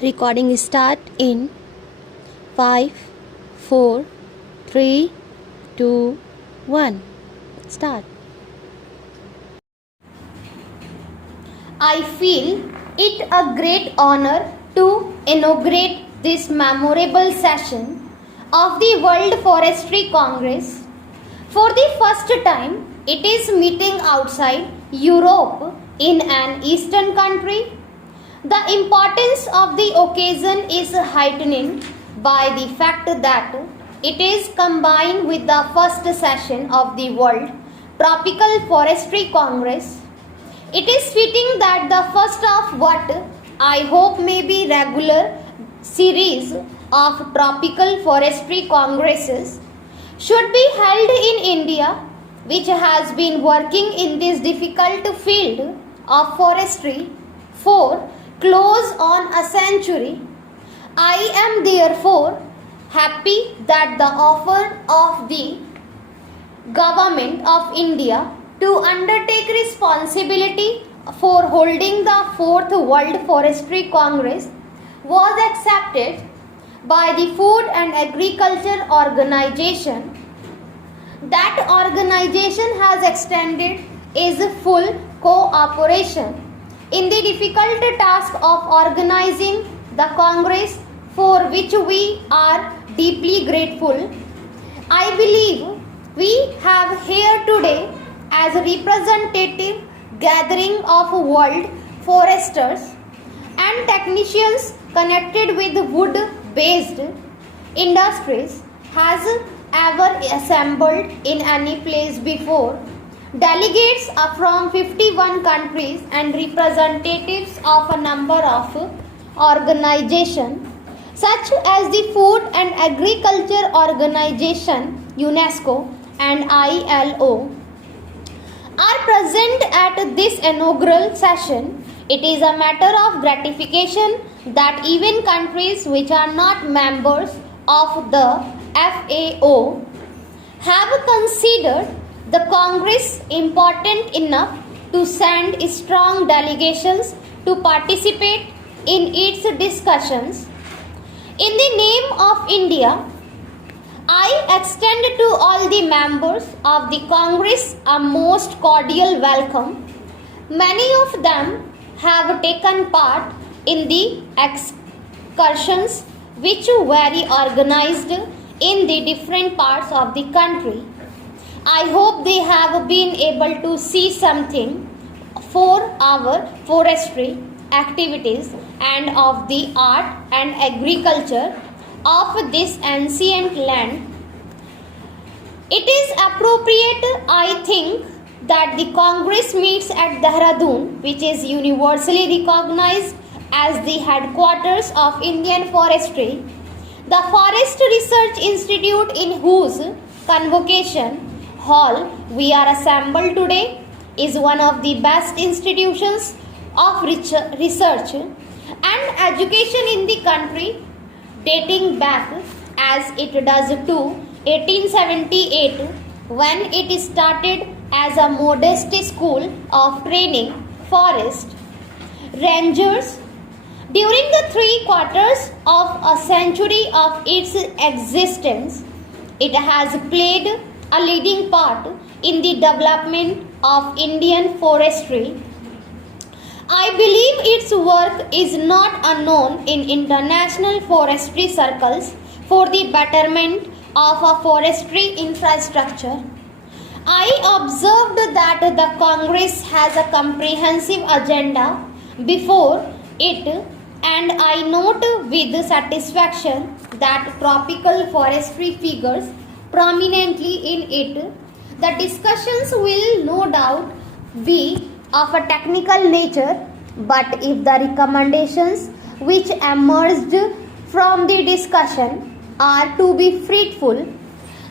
Recording start in 5, 4, 3, 2, 1. Start. I feel it a great honor to inaugurate this memorable session of the World Forestry Congress. For the first time, it is meeting outside Europe in an eastern country. The importance of the occasion is heightened by the fact that it is combined with the first session of the World Tropical Forestry Congress. It is fitting that the first of what I hope may be regular series of tropical forestry congresses should be held in India, which has been working in this difficult field of forestry for close on a century. I am therefore happy that the offer of the Government of India to undertake responsibility for holding the 4th World Forestry Congress was accepted by the Food and Agriculture Organization. That organization has extended its full cooperation in the difficult task of organizing the Congress, for which we are deeply grateful. I believe we have here today as a representative gathering of world foresters and technicians connected with wood-based industries has ever assembled in any place before. Delegates are from 51 countries and representatives of a number of organizations such as the Food and Agriculture Organization, UNESCO, and ILO are present at this inaugural session. It is a matter of gratification that even countries which are not members of the FAO have considered the Congress important enough to send strong delegations to participate in its discussions. In the name of India, I extend to all the members of the Congress a most cordial welcome. Many of them have taken part in the excursions which were organized in the different parts of the country. I hope they have been able to see something for our forestry activities and of the art and agriculture of this ancient land. It is appropriate, I think, that the Congress meets at Dehradun, which is universally recognized as the headquarters of Indian forestry. The Forest Research Institute, in whose convocation hall we are assembled today, is one of the best institutions of research and education in the country, dating back as it does to 1878, when it started as a modest school of training forest rangers. During the 3/4 of a century of its existence, it has played a leading part in the development of Indian forestry. I believe its work is not unknown in international forestry circles for the betterment of a forestry infrastructure. I observed that the Congress has a comprehensive agenda before it, and I note with satisfaction that tropical forestry figures prominently in it. The discussions will no doubt be of a technical nature, but if the recommendations which emerged from the discussion are to be fruitful,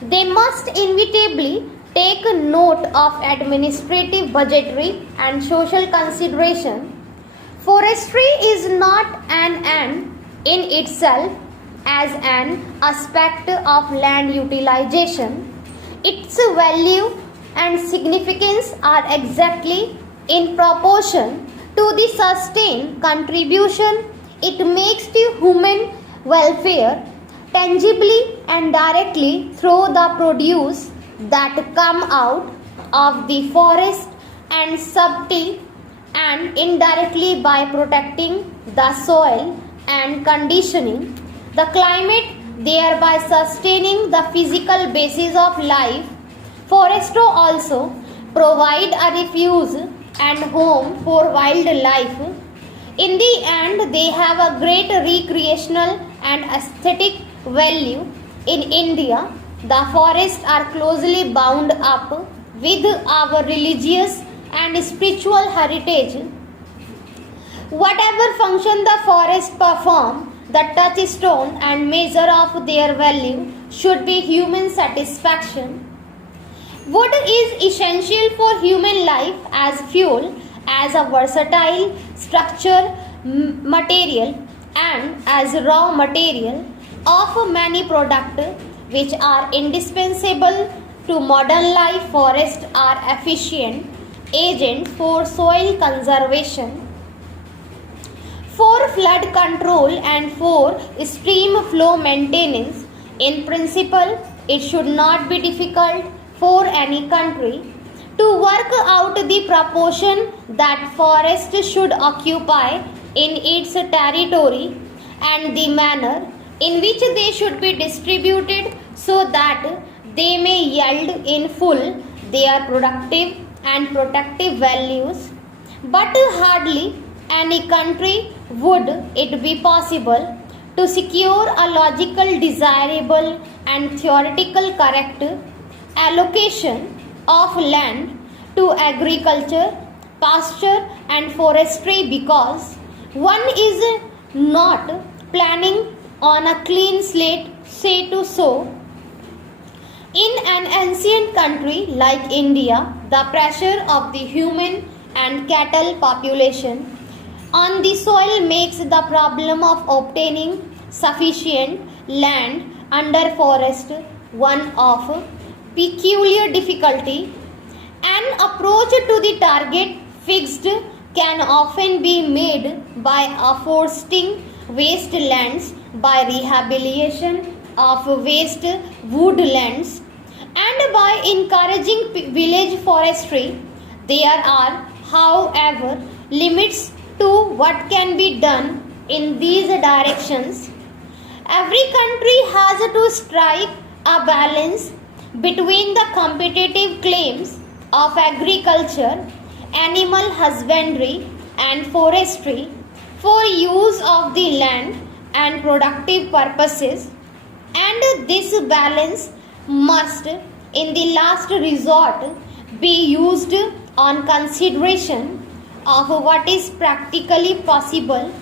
they must inevitably take note of administrative, budgetary, and social consideration. Forestry is not an end in itself as an aspect of land utilization. Its value and significance are exactly in proportion to the sustained contribution It makes the human welfare tangibly and directly through the produce that come out of the forest and subtly and indirectly by protecting the soil and conditioning the climate, thereby sustaining the physical basis of life. Forests also provide a refuge and home for wildlife. In the end, they have a great recreational and aesthetic value. In India, the forests are closely bound up with our religious and spiritual heritage. Whatever function the forests perform, the touchstone and measure of their value should be human satisfaction. Wood is essential for human life as fuel, as a versatile structure material, and as raw material of many products which are indispensable to modern life. Forests are efficient agents for soil conservation, for flood control, and for stream flow maintenance. In principle, it should not be difficult for any country to work out the proportion that forest should occupy in its territory and the manner in which they should be distributed so that they may yield in full their productive and protective values. But hardly any country would it be possible to secure a logical, desirable, and theoretical correct allocation of land to agriculture, pasture, and forestry because one is not planning on a clean slate, say to sow. In an ancient country like India, the pressure of the human and cattle population on the soil makes the problem of obtaining sufficient land under forest one of peculiar difficulty. An approach to the target fixed can often be made by afforesting wastelands, by rehabilitation of waste woodlands, and by encouraging village forestry. There are, however, limits to what can be done in these directions. Every country has to strike a balance between the competitive claims of agriculture, animal husbandry, and forestry for use of the land and productive purposes, and this balance must, in the last resort, be used on consideration of what is practically possible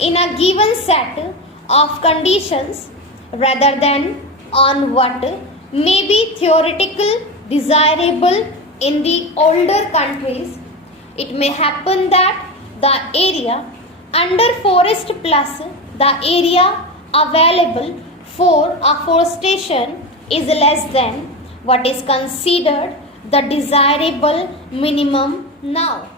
in a given set of conditions rather than on what may be theoretical desirable in the older countries. It may happen that the area under forest plus the area available for afforestation is less than what is considered the desirable minimum now.